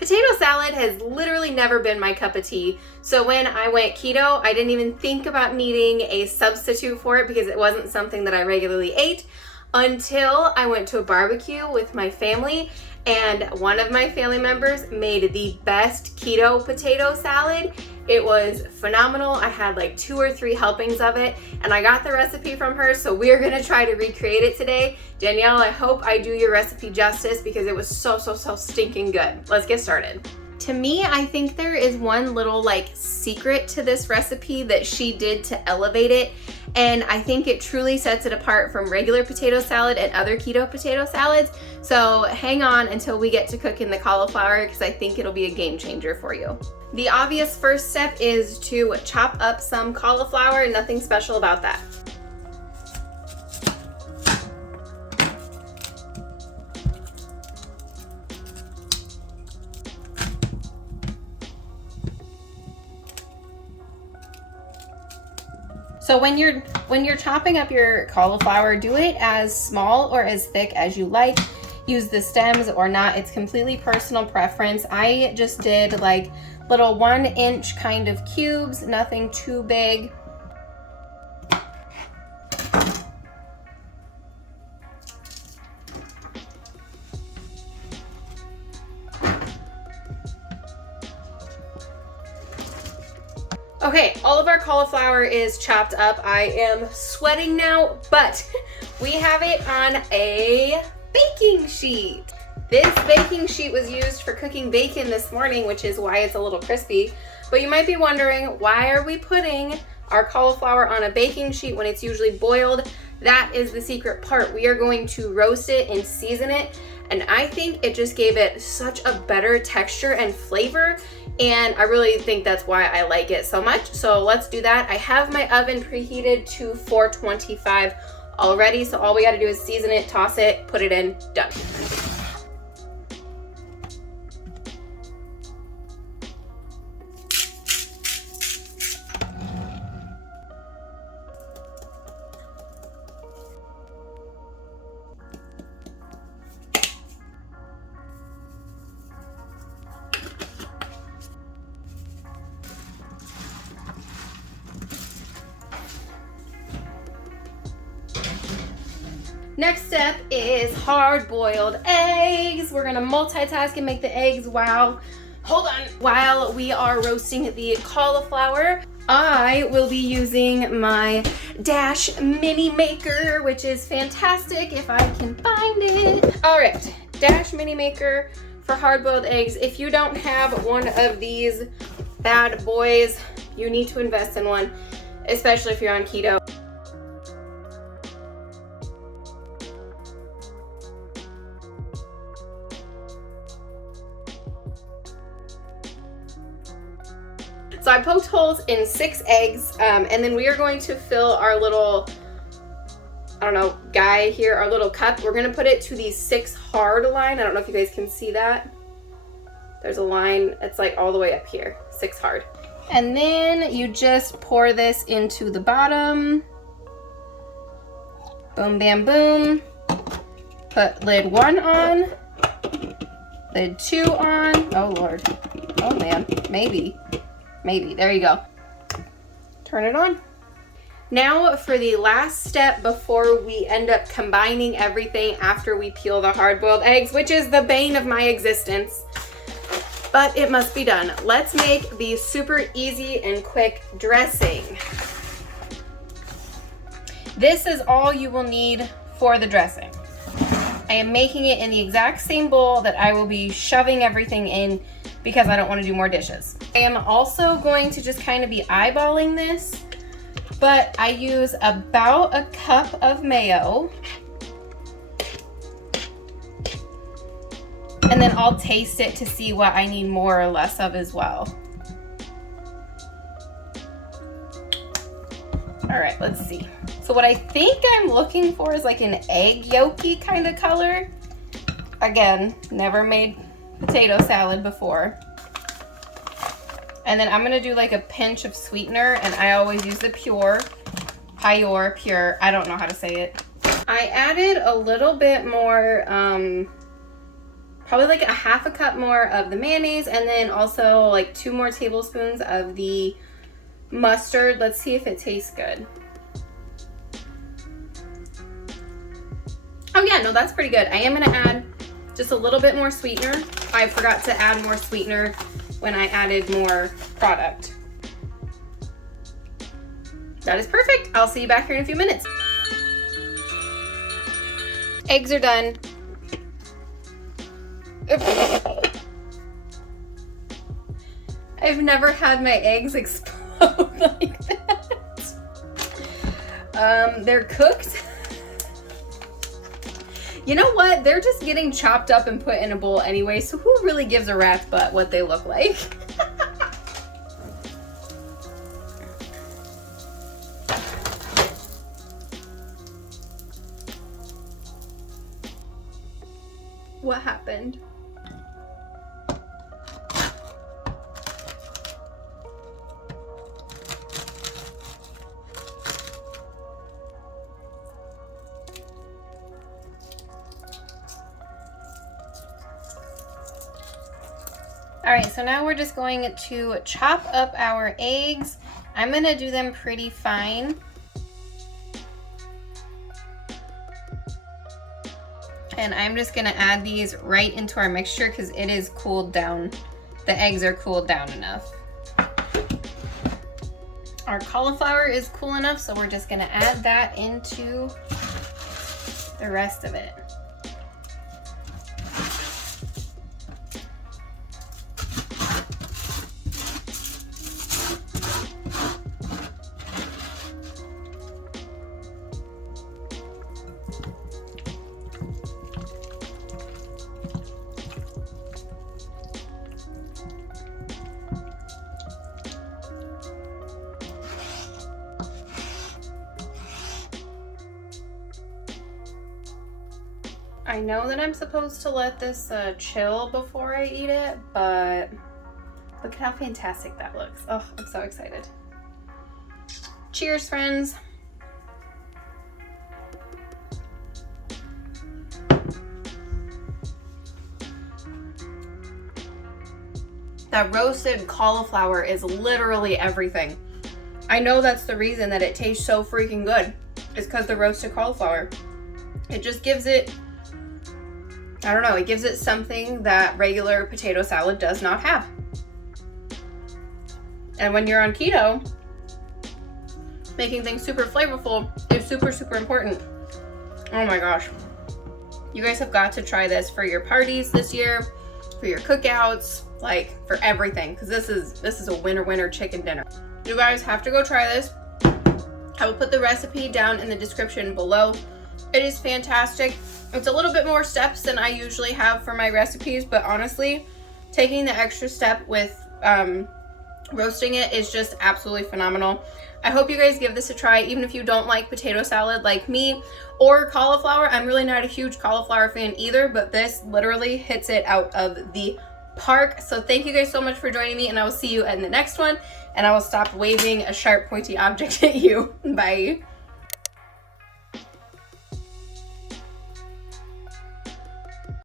Potato salad has literally never been my cup of tea. So when I went keto, I didn't even think about needing a substitute for it because it wasn't something that I regularly ate until I went to a barbecue with my family, and one of my family members made the best keto potato salad. It was phenomenal. I had like 2 or 3 helpings of it, and I got the recipe from her, so we're gonna try to recreate it today. Danielle, I hope I do your recipe justice because it was so stinking good. Let's get started. To me, I think there is one little like secret to this recipe that she did to elevate it, and I think it truly sets it apart from regular potato salad and other keto potato salads. So hang on until we get to cooking the cauliflower because I think it'll be a game changer for you. The obvious first step is to chop up some cauliflower, nothing special about that. So when you're chopping up your cauliflower, do it as small or as thick as you like. Use the stems or not, it's completely personal preference. I just did like little 1-inch kind of cubes, nothing too big. Okay, all of our cauliflower is chopped up. I am sweating now, but we have it on a baking sheet. This baking sheet was used for cooking bacon this morning, which is why it's a little crispy. But you might be wondering, why are we putting our cauliflower on a baking sheet when it's usually boiled? That is the secret part. We are going to roast it and season it, and I think it just gave it such a better texture and flavor, and I really think that's why I like it so much. So let's do that. I have my oven preheated to 425 already, so all we gotta do is season it, toss it, put it in, done. Next step is hard-boiled eggs. We're gonna multitask and make the eggs while we are roasting the cauliflower. I will be using my Dash Mini Maker, which is fantastic if I can find it. All right, Dash Mini Maker for hard-boiled eggs. If you don't have one of these bad boys, you need to invest in one, especially if you're on keto. So I poked holes in 6 eggs, and then we are going to fill our little, I don't know, guy here, our little cup. We're gonna put it to the 6 hard line. I don't know if you guys can see that. There's a line, it's like all the way up here, 6 hard. And then you just pour this into the bottom. Boom, bam, boom. Put lid 1 on, lid 2 on. Oh Lord, oh man, maybe, there you go. Turn it on. Now for the last step before we end up combining everything after we peel the hard-boiled eggs, which is the bane of my existence, but it must be done. Let's make the super easy and quick dressing. This is all you will need for the dressing. I am making it in the exact same bowl that I will be shoving everything in because I don't want to do more dishes. I am also going to just kind of be eyeballing this, but I use about a cup of mayo. And then I'll taste it to see what I need more or less of as well. All right, let's see. So what I think I'm looking for is like an egg yolky kind of color. Again, never made potato salad before. And then I'm gonna do like a pinch of sweetener, and I always use the pure, I don't know how to say it. I added a little bit more probably like a half a cup more of the mayonnaise, and then also like 2 more tablespoons of the mustard. Let's see if it tastes good. Oh yeah, no, that's pretty good. I am gonna add just a little bit more sweetener. I forgot to add more sweetener when I added more product. That is perfect. I'll see you back here in a few minutes. Eggs are done. I've never had my eggs explode like that. They're cooked. You know what? They're just getting chopped up and put in a bowl anyway, so who really gives a rat's butt what they look like? What happened? All right, so now we're just going to chop up our eggs. I'm gonna do them pretty fine. And I'm just gonna add these right into our mixture because it is cooled down. The eggs are cooled down enough. Our cauliflower is cool enough, so we're just gonna add that into the rest of it. I know that I'm supposed to let this chill before I eat it, but look at how fantastic that looks. Oh, I'm so excited. Cheers, friends. That roasted cauliflower is literally everything. I know that's the reason that it tastes so freaking good. It's because the roasted cauliflower. It just gives it, I don't know, it gives it something that regular potato salad does not have. And when you're on keto, making things super flavorful is super, super important. Oh my gosh. You guys have got to try this for your parties this year, for your cookouts, like for everything, because this is a winner chicken dinner. You guys have to go try this. I will put the recipe down in the description below. It is fantastic. It's a little bit more steps than I usually have for my recipes, but honestly, taking the extra step with roasting it is just absolutely phenomenal. I hope you guys give this a try, even if you don't like potato salad like me or cauliflower. I'm really not a huge cauliflower fan either, but this literally hits it out of the park. So thank you guys so much for joining me, and I will see you in the next one, and I will stop waving a sharp pointy object at you. Bye.